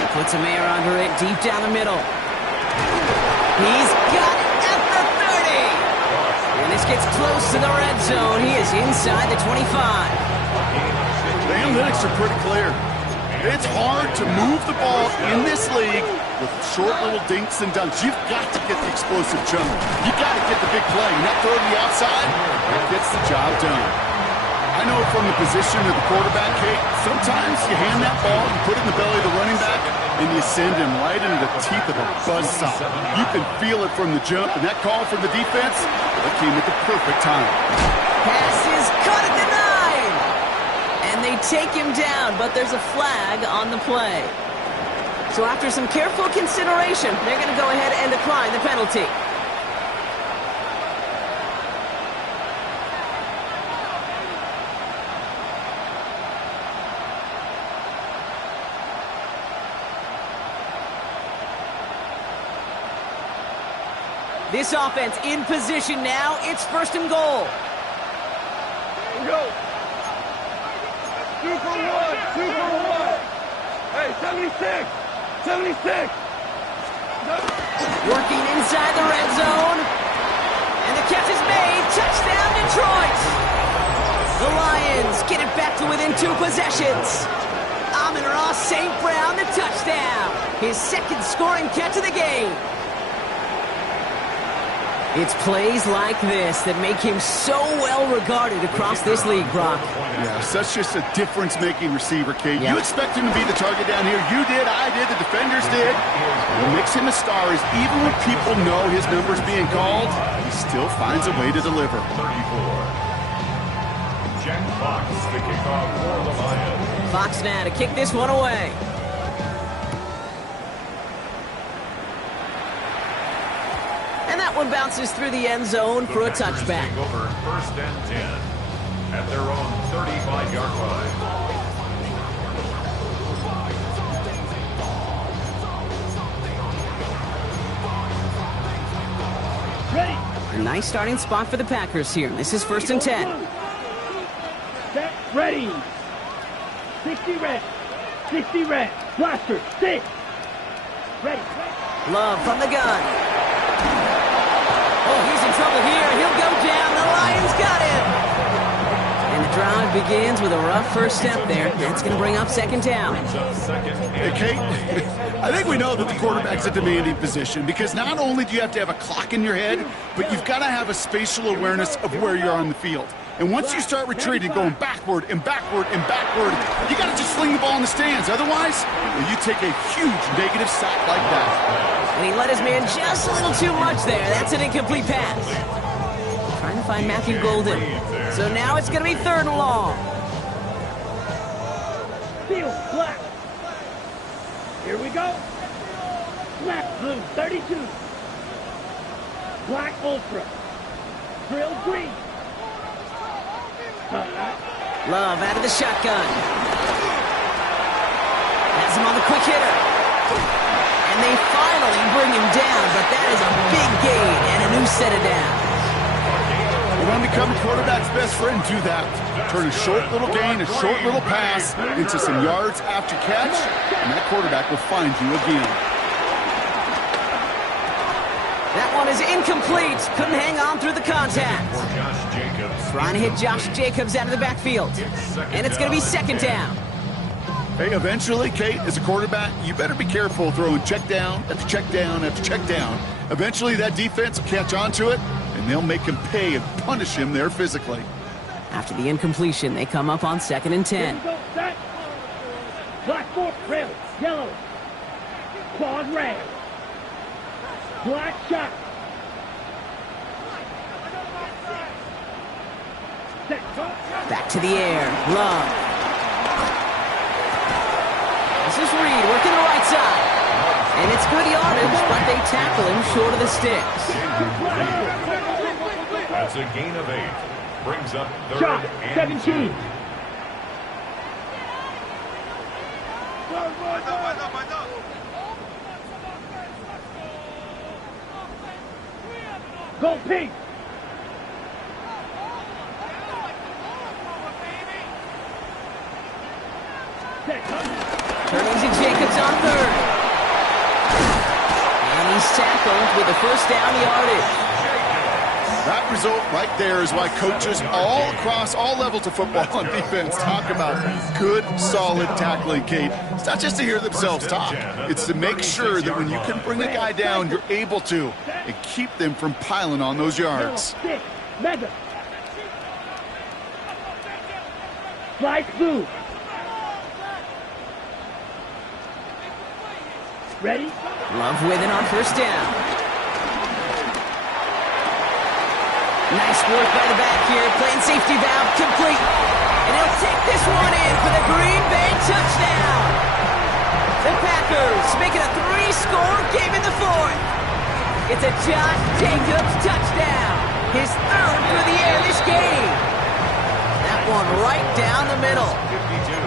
He puts some air under it, deep down the middle. He's got it at the 30. And this gets close to the red zone. He is inside the 25. The analytics are pretty clear. It's hard to move the ball in this league with short little dinks and dunks. You've got to get the explosive jump. You've got to get the big play. And that throw to the outside, that gets the job done. I know from the position of the quarterback, Kate, sometimes you hand that ball, you put it in the belly of the running back, and you send him right into the teeth of a buzzsaw. You can feel it from the jump, and that call from the defense, that came at the perfect time. Pass is caught at the 9. And they take him down, but there's a flag on the play. So after some careful consideration, they're going to go ahead and decline the penalty. This offense in position now. It's 1st and goal. Here we go. 2 for 1. 2 for 1. Hey, 76. 76. Working inside the red zone. And the catch is made. Touchdown, Detroit. The Lions get it back to within 2 possessions. Amon-Ra St. Brown, the touchdown. His second scoring catch of the game. It's plays like this that make him so well regarded across this league, Brock. Yeah, such just a difference-making receiver, Kate. Yep. You expect him to be the target down here. You did, I did, the defenders did. What makes him a star is even when people know his number's being called, he still finds a way to deliver. 34. Jack Fox, the kickoff for the Lions. Fox now to kick this one away. And that one bounces through the end zone for a touchback. Take over 1st and 10 at their own 35-yard line. Ready. A nice starting spot for the Packers here. This is 1st and 10. Set, ready. 60 red. 60 red. Blaster, 6. Ready. Love from the gun. Oh, he's in trouble here. He'll go down. The Lions got him. And the drive begins with a rough first step there. That's going to bring up 2nd down. Hey, Kate, I think we know that the quarterback's a demanding position because not only do you have to have a clock in your head, but you've got to have a spatial awareness of where you're on the field. And once you start retreating, going backward and backward and backward, you got to just sling the ball in the stands. Otherwise, you take a huge negative sack like that. And he let his man just a little too much there. That's an incomplete pass. Trying to find Matthew Golden. So now it's going to be 3rd and long. Field, black. Here we go. Black, blue, 32. Black, ultra. Drill, green. Love out of the shotgun. Has him on the quick hitter. And they finally bring him down, but that is a big gain and a new set of downs. You want to become a quarterback's best friend, do that. Turn a short little gain, a short little pass into some yards after catch, and that quarterback will find you again. That one is incomplete. Couldn't hang on through the contact. Josh Jacobs. Trying to hit Josh Jacobs out of the backfield. And it's going to be 2nd down. Hey, eventually, Kate, as a quarterback, you better be careful throwing check down after check down after check down. Eventually, that defense will catch on to it, and they'll make him pay and punish him there physically. After the incompletion, they come up on 2nd and 10. Here we go, set. Black fork, rail, yellow. Quad red. Black shot. Set, go. Back to the air. Love. This is Reed working the right side. And it's good yardage, but they tackle him short of the sticks. That's a gain of 8. Brings up 3rd Shot, and 17. 2. Go pink. Set, go. Turning to Jacobs on 3rd. And he's tackled with the 1st down yardage. That result right there is why coaches all across all levels of football on defense talk about good, solid tackling, Kate. It's not just to hear themselves talk. It's to make sure that when you can bring a guy down, you're able to, and keep them from piling on those yards. Six, mega. Fly blue. Ready? Love with it on 1st down. Nice work by the back here. Playing safety valve complete. And he'll take this one in for the Green Bay touchdown. The Packers make it a 3-score game in the 4th. It's a Josh Jacobs touchdown. His 3rd through the air this game. That one right down the middle.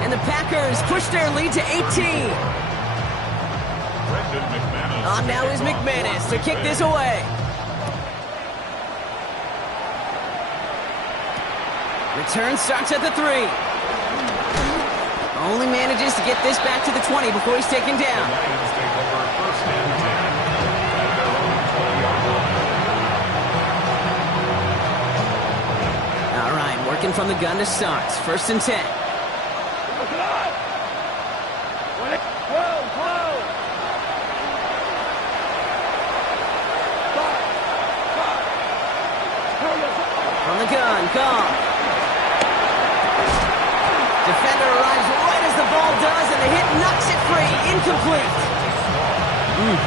And the Packers push their lead to 18. On now is McManus to kick this away. Return starts at the 3. Only manages to get this back to the 20 before he's taken down. Lions take over 1st and 10 at their Working from the gun to start. 1st and 10. From the gun, gone. Defender arrives right as the ball does, and the hit knocks it free. Incomplete.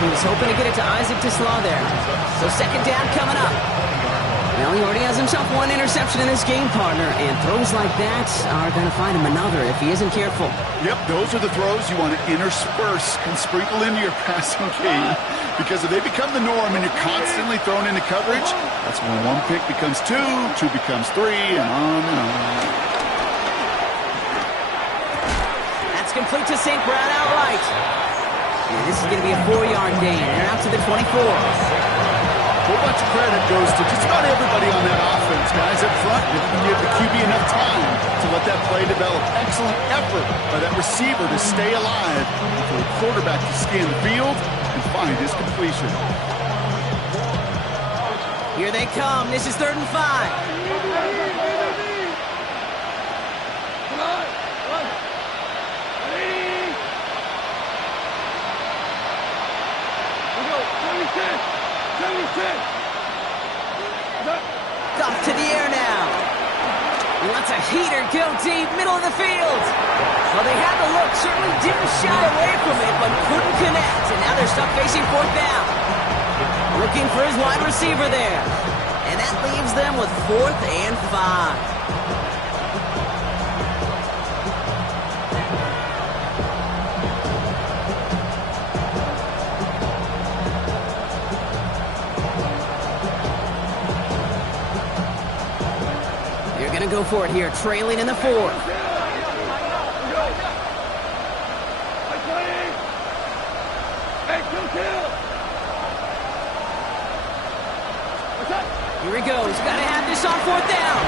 He was hoping to get it to Isaac TeSlaa there. So 2nd down coming up. Well, he already has himself 1 interception in this game, partner, and throws like that are going to find him another if he isn't careful. Yep, those are the throws you want to intersperse and sprinkle into your passing game, because if they become the norm and you're constantly thrown into coverage, that's when 1 pick becomes 2, 2 becomes 3, and on and on. That's complete to St. Brown outright. Yeah, this is going to be a 4-yard gain. They're out to the 24. A whole bunch of credit goes to just about everybody on that offense. Guys up front, didn't give the QB enough time to let that play develop. Excellent effort by that receiver to stay alive and for the quarterback to scan the field and find his completion. Here they come. This is 3rd and 5. Off to the air now. He lets a heater go deep, middle of the field. Well, they had the look, certainly didn't shy away from it, but couldn't connect. And now they're stuck facing 4th down. Looking for his wide receiver there. And that leaves them with 4th and 5. Go for it here, trailing in the 4th. Here he goes. Got to have this on 4th down.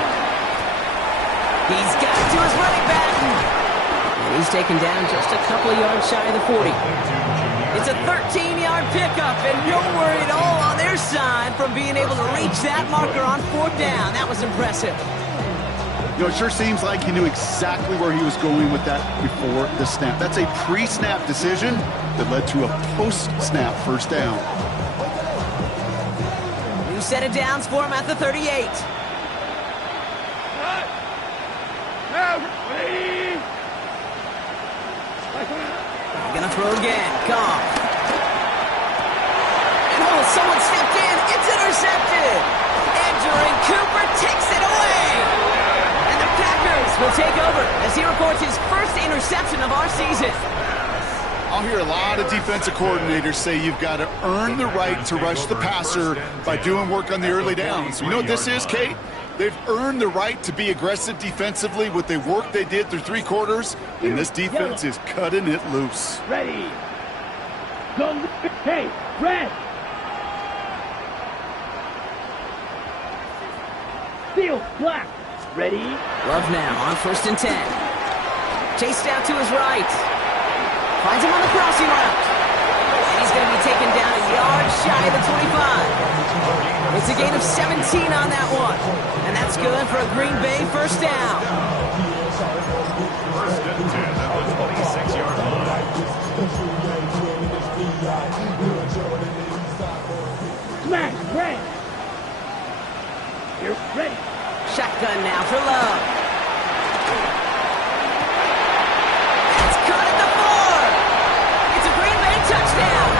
He's got it to his running back. And he's taken down just a couple of yards shy of the 40. It's a 13-yard pickup, and no worry at all on their side from being able to reach that marker on 4th down. That was impressive. You know, it sure seems like he knew exactly where he was going with that before the snap. That's a pre-snap decision that led to a post-snap 1st down. New set of downs for him at the 38. Gonna throw again. Goff. And someone stepped in. It's intercepted. Edgerrin Cooper takes it away. Will take over as he records his 1st interception of our season. I'll hear a lot of defensive coordinators say you've got to earn the right to rush the passer by doing work on the early downs. You know what this is, Kate? They've earned the right to be aggressive defensively with the work they did through 3 quarters, and this defense is cutting it loose. Ready. Go. Hey, red. Field black. Ready? Love now on 1st and 10. Chased out to his right. Finds him on the crossing route. And he's going to be taken down a yard shy of the 25. It's a gain of 17 on that one. And that's good for a Green Bay 1st down. 1st and 10 at the 26-yard line. Smash, red. You're ready. Shotgun now for Love. It's caught at the 4. It's a Green Bay touchdown.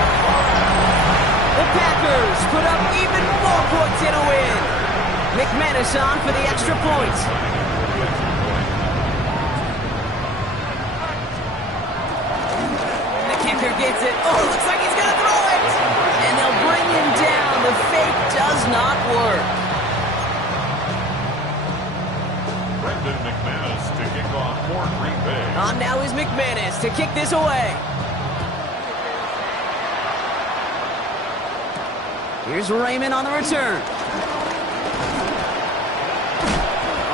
The Packers put up even more points in a win. McManus on for the extra point. The kicker gets it. Oh, looks like he's going to throw it. And they'll bring him down. The fake does not work. McManus to kick off for Green Bay. On now is McManus to kick this away. Here's Raymond on the return.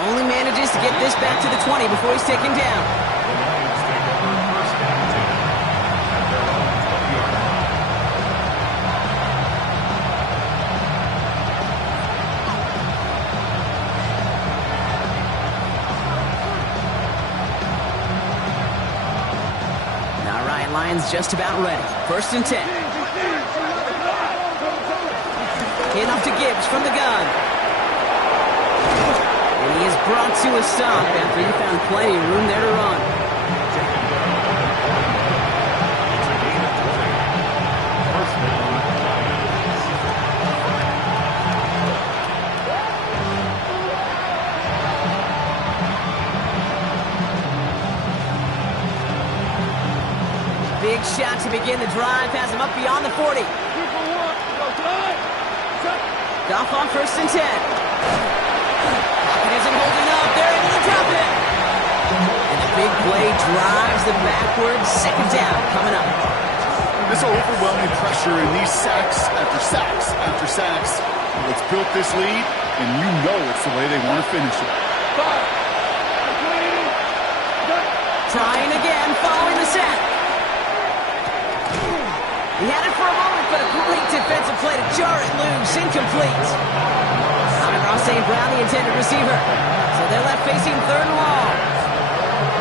Only manages to get this back to the 20 before he's taken down. The Lions take over 1st and 10 at their own 20-yard line. line's just about ready. 1st and 10. In off to Gibbs from the gun. And he is brought to a stop after he found plenty of room there to run. It's a gain of 20. First down, Lions. Big shot to begin the drive. Has him up beyond the 40. Goff on 1st and 10. Pocket isn't holding up. They're able to drop it. And the big play drives them backwards. 2nd down coming up. This overwhelming pressure in these sacks after sacks after sacks. It's built this lead, and you know it's the way they want to finish it. Trying again, following the sack. He had it for a moment, but a great defensive play to jar it loose. Incomplete. Amon-Ra St. Brown, the intended receiver. So they're left facing 3rd and long.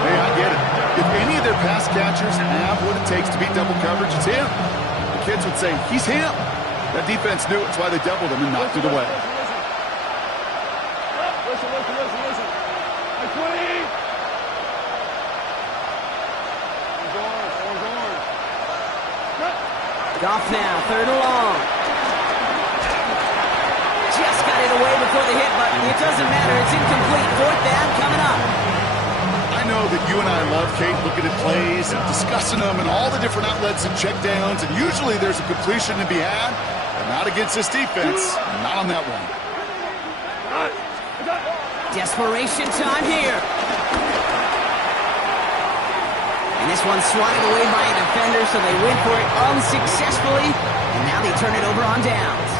Hey, I get it. If any of their pass catchers have what it takes to beat double coverage, it's him. The kids would say, he's him. That defense knew it. That's why they doubled him and knocked it away. Listen. Goff now, 3rd and long. Just got it away before the hit, but it doesn't matter. It's incomplete. 4th down coming up. I know that you and I love, Kate, looking at plays and discussing them and all the different outlets and checkdowns, and usually there's a completion to be had, but not against this defense. Not on that one. Desperation time here. And this one's swatted away by a defender, so they went for it unsuccessfully, and now they turn it over on downs.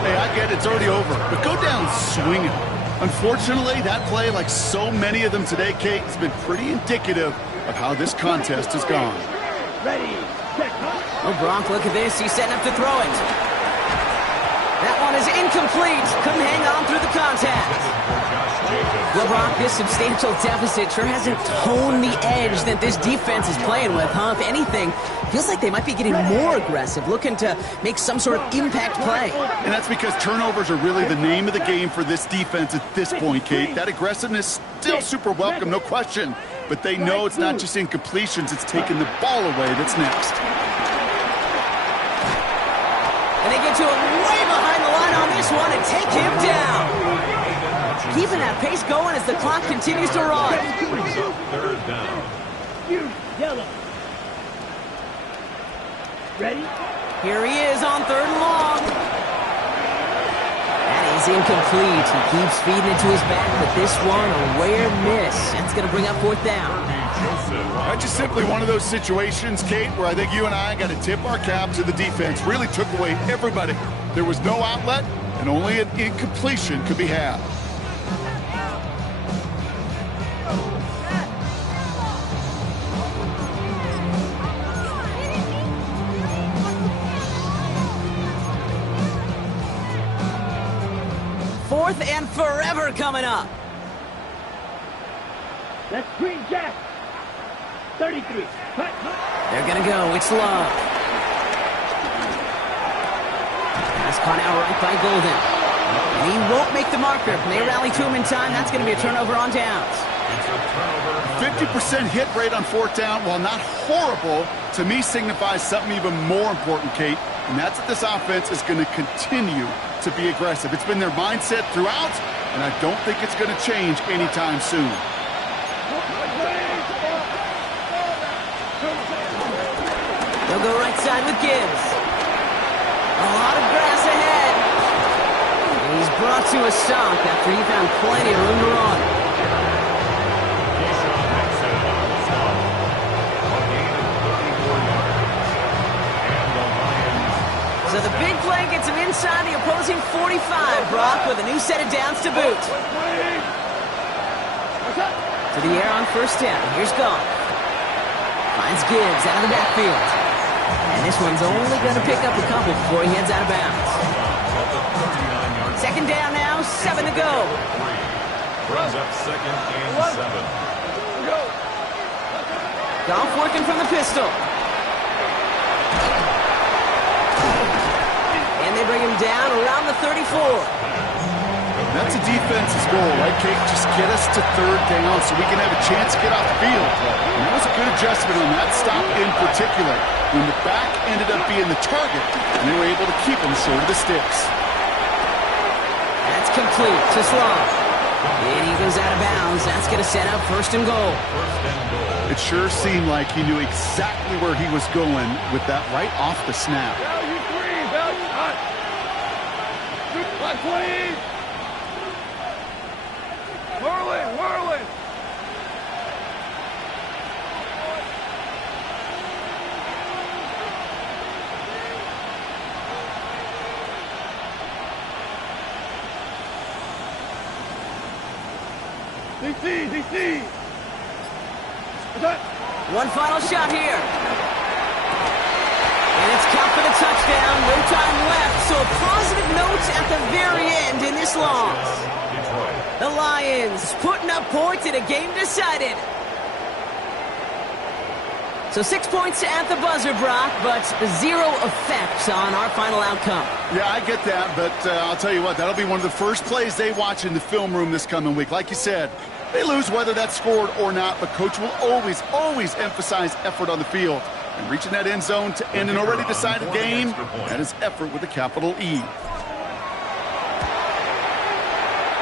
Hey, I get it, it's already over, but go down swinging. Unfortunately, that play, like so many of them today, Kate, has been pretty indicative of how this contest has gone. Ready, set, Oh, Gronk, look at this. He's setting up to throw it. That one is incomplete. Couldn't hang on through the contact. Well, Brock, this substantial deficit sure hasn't toned the edge that this defense is playing with, huh? If anything, feels like they might be getting more aggressive, looking to make some sort of impact play. And that's because turnovers are really the name of the game for this defense at this point, Kate. That aggressiveness still super welcome, no question. But they know it's not just incompletions, it's taking the ball away that's next. And they get to him way behind the line on this one and take him down. Keeping that pace going as the clock continues to run. Brings up 3rd down. yellow. Ready? Here he is on 3rd and long. That is incomplete. He keeps feeding it to his back, but this one, a rare miss. That's going to bring up 4th down. That's just simply one of those situations, Kate, where I think you and I got to tip our cap to the defense. Really took away everybody. There was no outlet, and only an incompletion could be had. Fourth and forever coming up. That's Green Jack. 33. Cut. They're going to go. It's Love. Pass caught out right by Golden. And he won't make the marker. They rally to him in time. That's going to be a turnover on downs. 50% hit rate on 4th down, while not horrible, to me signifies something even more important, Kate. And that's that this offense is going to continue to be aggressive. It's been their mindset throughout, and I don't think it's going to change anytime soon. They'll go right side with Gibbs. A lot of grass ahead. And he's brought to a stop after he found plenty of room to run. So the big play gets him inside the opposing 45, Brock, with a new set of downs to boot. To the air on 1st down. Here's Goff. Finds Gibbs out of the backfield. And this one's only going to pick up a couple before he heads out of bounds. 2nd down now, 7 to go. Brings up 2nd and 7. Goff working from the pistol. And they bring him down around the 34. That's a defense's goal, right, Kate? Just get us to third down so we can have a chance to get off the field. And that was a good adjustment on that stop in particular, when the back ended up being the target, and they were able to keep him short of the sticks. That's complete to Sloan. And he goes out of bounds. That's going to set up first and goal. It sure seemed like he knew exactly where he was going with that right off the snap. Whirling! DC! One final shot here. And it's caught for the touchdown. No time left. So a positive note at the very end in this loss. The Lions putting up points in a game decided. So 6 points at the buzzer, Brock, but 0 effect on our final outcome. Yeah, I get that, but I'll tell you what, that'll be one of the first plays they watch in the film room this coming week. Like you said, they lose whether that's scored or not, but Coach will always emphasize effort on the field. And reaching that end zone to end an already decided game, that is effort with a capital E.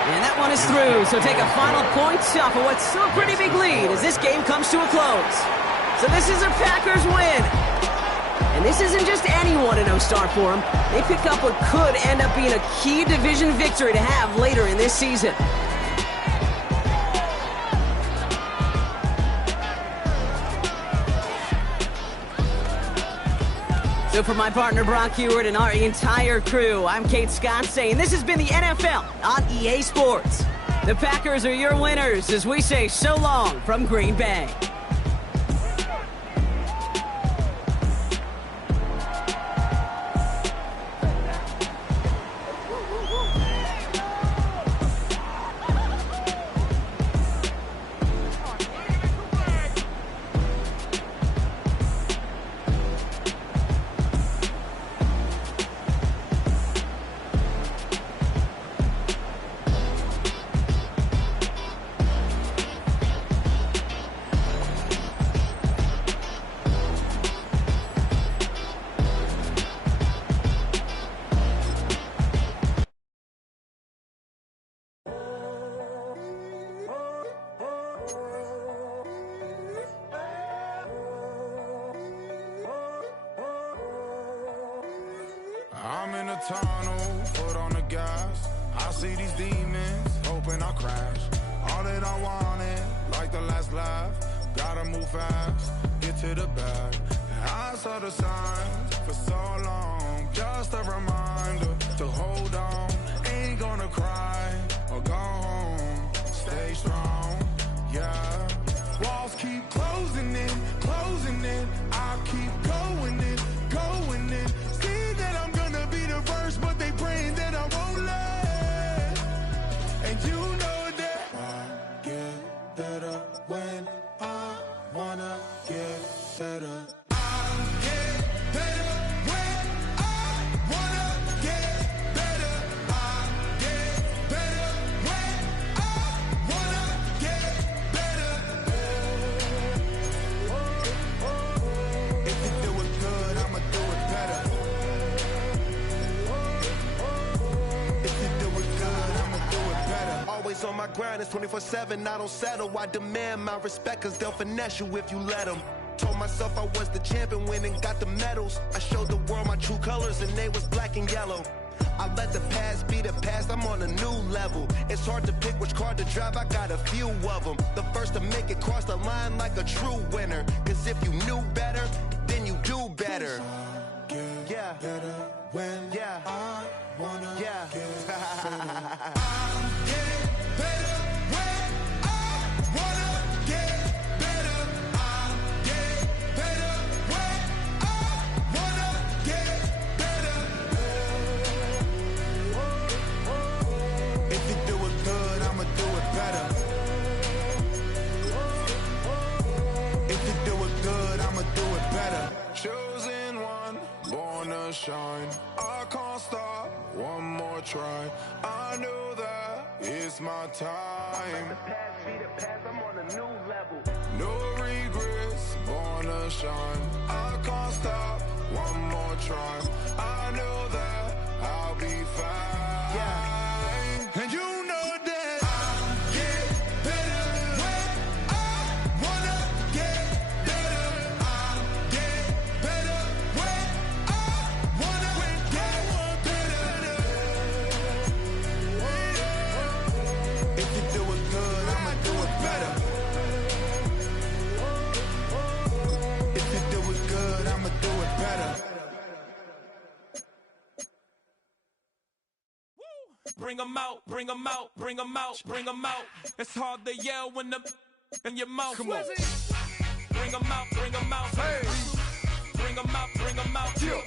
And that one is through, so take a final point off of what's still a pretty big lead as this game comes to a close. So this is a Packers win. And this isn't just any 1-0 start for them. They pick up what could end up being a key division victory to have later in this season. So for my partner Brock Huard and our entire crew, I'm Kate Scott saying this has been the NFL on EA Sports. The Packers are your winners as we say so long from Green Bay. I'm in a tunnel, foot on the gas. I see these demons, hoping I crash. All that I wanted, like the last laugh. Gotta move fast, get to the bag. I saw the signs for so long, just a reminder to hold on. Ain't gonna cry or go home, stay strong, yeah. Walls keep closing in, I keep going in. See that I'm gonna be the first, but they praying that I won't let. And you know that I get better when I wanna get better. On my grind, it's 24/7, I don't settle. I demand my respect, cause they'll finesse you if you let them. Told myself I was the champion, went and got the medals. I showed the world my true colors and they was black and yellow. I let the past be the past, I'm on a new level. It's hard to pick which car to drive, I got a few of them. The first to make it cross the line like a true winner. Cause if you knew better, then you do better. Yeah. Better when I wanna get better. try. I know that it's my time. I'm on a new level. No regrets, born to shine. I can't stop, one more try. I know that I'll be fine. Yeah. And you know that I get better when I wanna get better. I get better when I wanna get better. If you do it good, I'ma do it better. If you do it good, I'ma do it better. Bring 'em out, bring 'em out, bring 'em out, bring 'em out. It's hard to yell when the in your mouth. Come on. Bring 'em out, bring 'em out. Hey. Bring 'em out, bring 'em out. Yeah.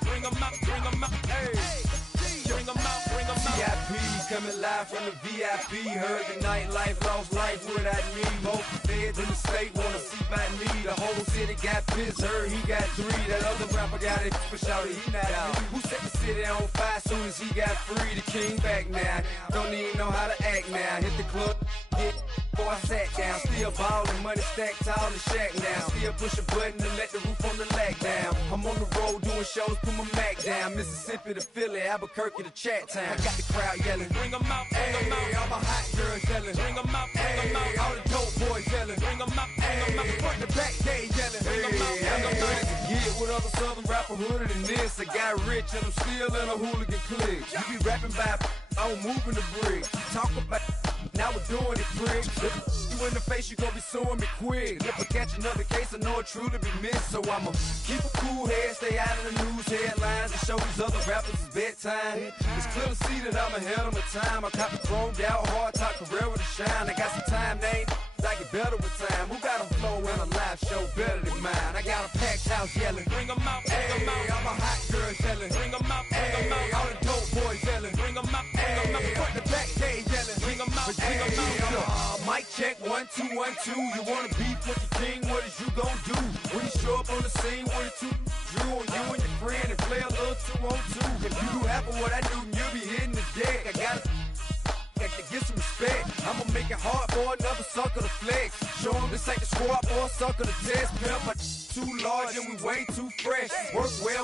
Bring 'em out, bring 'em out. Hey. Bring 'em out, bring 'em out. VIP coming live from the VIP. Heard the nightlife, lost life without me. Both feds in the state wanna see by me. The whole city got pissed, heard he got 3. That other rapper got it, but shouted he not out. Who set the city on fire soon as he got free? The king back now, don't even know how to act now. Hit the club, hit, before I sat down. Still ballin', money stacked tall in the shack now. Still push a button to let the roof on the lag down. I'm on the road doing shows, put my Mac down. Mississippi to Philly, Albuquerque to Chat Town. I got the crowd yelling, Bring 'em out, bring 'em out. all my hot girls yelling, Bring 'em out, bring 'em out. all the dope boys yelling, Bring 'em out, bring 'em out. front the back gate yelling, Bring 'em out, bring 'em out. ready to get with other southern rapper hooded than this. I got rich and I'm still in a hooligan clique. You be rapping by, I'm moving the brick. Talk about, now we're doing it, prick. If you in the face, you gon' be suing me quick. If I catch another case, I know it truly be missed. So I'ma keep a cool head, stay out of the news headlines, and show these other rappers it's bedtime. It's clear to see that I'm ahead of my time. I caught the chromed out, hard top career with a shine. I got some time, they ain't I get better with time. Who got a flow in a live show better than mine? I got a packed house yelling, Bring 'em out, bring 'em out. all my hot girls yelling, Bring 'em out, bring 'em out. all the dope boys yelling, Bring 'em out, bring 'em out. front the back gate yelling, Bring 'em out, bring 'em out. mic check 1 2 1 2. You wanna beef with the king? What is you gon' do when you show up on the scene with a 2 Drew on you and your friend and play a little 2-on-2? If you do half of what I do, you'll be hitting the deck. I gotta to get some respect. I'ma make it hard for another sucker to flex. Show 'em this ain't the squad or a sucker to test. Pimp, but too large and we way too fresh. Work well.